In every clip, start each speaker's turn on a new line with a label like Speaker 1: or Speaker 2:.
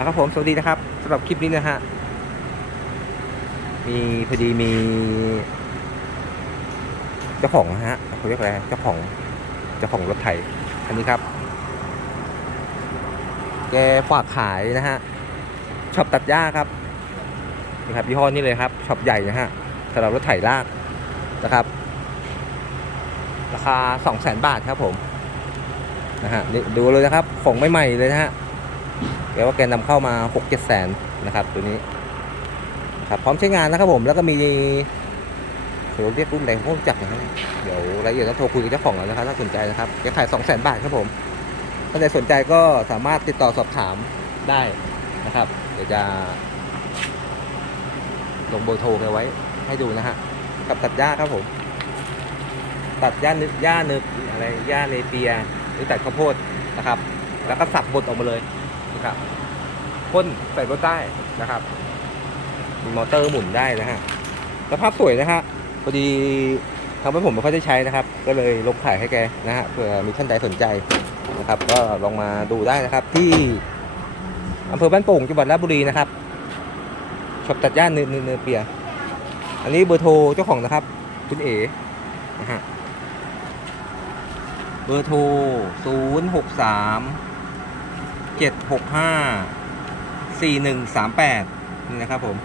Speaker 1: ะครับผมสวัสดีนะครับสำหรับคลิปนี้นะฮะมีพอดีมี เจ้าของนะฮะเขาเรียกอะไรเจ้าของเจ้าของรถไถคันนี้ครับ แกฝากขายนะฮะช็อปตัดหญ้าครับนี่ครับยี่ห้อนี้เลยครับช็อปใหญ่นะฮะสำหรับรถไถลากนะครับ ราคา2 0 0 0 0 0บาทครับผมนะฮะดูเลยนะครับของใหม่ๆเลยนะฮะ แกว่าแกนำเข้ามา6 7แสนนะครับตัวนี้ครับพร้อมใช้งานนะครับผมแล้วก็มีเดี๋ยวเรียกรุ่นอะไรผมก็รู้จักนะเดี๋ยวรายละเอียดต้องโทรคุยกับเจ้าของแล้วนะครับถ้าสนใจนะครับแกขาย 2 0 0 0 0 0 บาทครับผมถ้าใครสนใจก็สามารถติดต่อสอบถามได้นะครับ เดี๋ยวจะลงเบอร์โทรไปไว้ให้ดูนะฮะกับตัดหญ้าครับผม ตัดหญ้านึกหญ้านึกอะไรหญ้าเนเปียหรือตัดข้าวโพดนะครับ แล้วก็สับบดออกมาเลย นะครับพ่นใส่รถได้นะครับมีมอเตอร์หมุนได้นะฮะสภาพสวยนะฮะพอดีทำให้ผมไม่ค่อยได้ใช้นะครับ ก็เลยลงขายให้แกนะฮะเผื่อมีท่านใดสนใจนะครับ ก็ลองมาดูได้นะครับ ที่อำเภอบ้านโป่งจังหวัดราชบุรีนะครับช็อปตัดหญ้าเนื้อเนื้อเนื้อเปีย อันนี้เบอร์โทรเจ้าของนะครับ คุณเอ๋นะฮะเบอร์โทร 0 6 3 7 6 5 4 1 3 8 นี่นะครับผม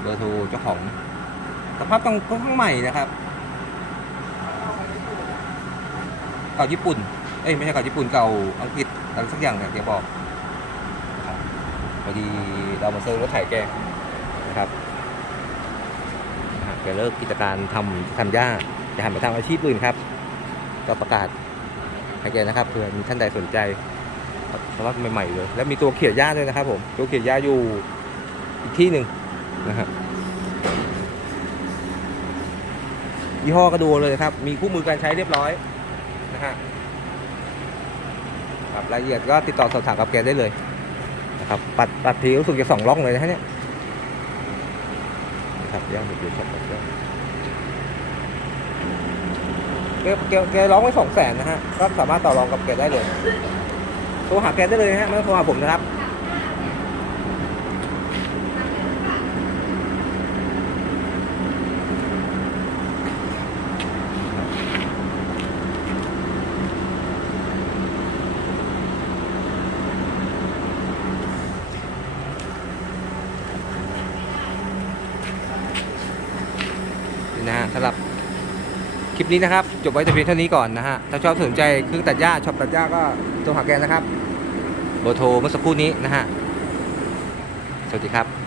Speaker 1: เบอร์โทรเจ้าของสภาพต้องค่อนข้างใหม่นะครับเก่าญี่ปุ่น เอ้ยไม่ใช่เก่าญี่ปุ่นเก่าอังกฤษอะไรสักอย่างเนี่ยเดี๋ยวบอกบพอดีเรามาซื้อรถไถแกนะครับนะฮะแกเลิกกิจการทำทำหญ้าจะหันไปทำอาชีพอื่นครับ ก็ประกาศให้แกนะครับเผื่อมีท่านใดสนใจ สำหรับใหม่ๆเลย แล้วมีตัวเขียนหญ้าด้วยนะครับผม ตัวเขียนหญ้าอยู่อีกที่หนึ่งนะฮะยี่ห้อก็ดูเลยครับ มีคู่มือการใช้เรียบร้อยนะฮะครับรายละเอียดก็ติดต่อสอบถามกับแกได้เลยนะครับ ปัดปัดทีรู้สึกจะสองล็อกเลยนะฮะเนี่ยนะครับย่างเดี๋ยวช็อปก่อนแกแกแกร้องไว้สองแสนนะฮะ ก็สามารถต่อรองกับแกได้เลย รหาแกได้เลยนะฮะไม่ต้องโทรหาผมนะครับนะฮะสำหรับ คลิปนี้นะครับ จบไว้แต่เพียงเท่านี้ก่อนนะฮะ ถ้าชอบสนใจเครื่องตัดหญ้าชอบตัดหญ้าก็โทรหาแกนะครับเบอร์โทรเมื่อสักครู่นี้นะฮะ สวัสดีครับ